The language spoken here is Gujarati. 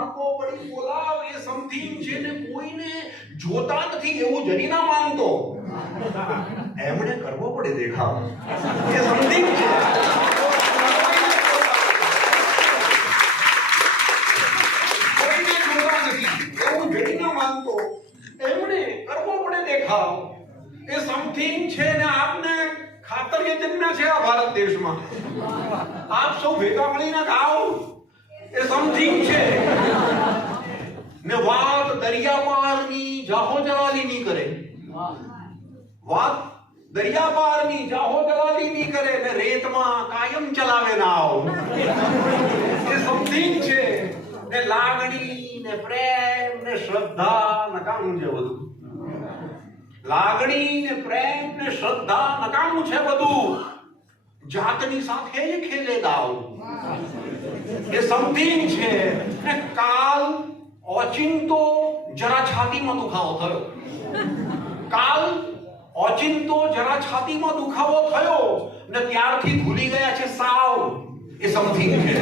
વાંકો પડી બોલાવ એ સમથિંગ છે ને કોઈને જોતા નથી એવું જરી ના માનતો. એમણે કરવો પડે દેખાવ. એ સમથિંગ છે. કોઈને જોતા નથી એવું જરી ના માનતો. એમણે કરવો પડે દેખાવ. એ સમથિંગ છે ને આપને ખાતર કે જન્મ્યા છે આ ભારત દેશમાં. આપ સૌ ભેગા મળીને ગાઓ. એ સમથિંગ છે ને વાત દરિયા પારની જાહો જલાલી ની કરે. વાત દરિયા પારની જાહો જલાલી ની કરે ને રેતમાં કાયમ ચલાવે નાવ. એ સમથિંગ છે ને લાગણી ને પ્રેમ ને શ્રદ્ધા નકામું છે બધું. લાગણી ને પ્રેમ ને શ્રદ્ધા નકામું છે બધું. જાતની સાથે જ ખેલે દાવ. એ સમથિંગ છે ને કાલ ઓચિંતો જરા છાતીમાં દુખાવો થયો. કાલ ઓચિંતો જરા છાતીમાં દુખાવો થયો ને ત્યારથી ભૂલી ગયા છે સાવ. એ સમથિંગ છે.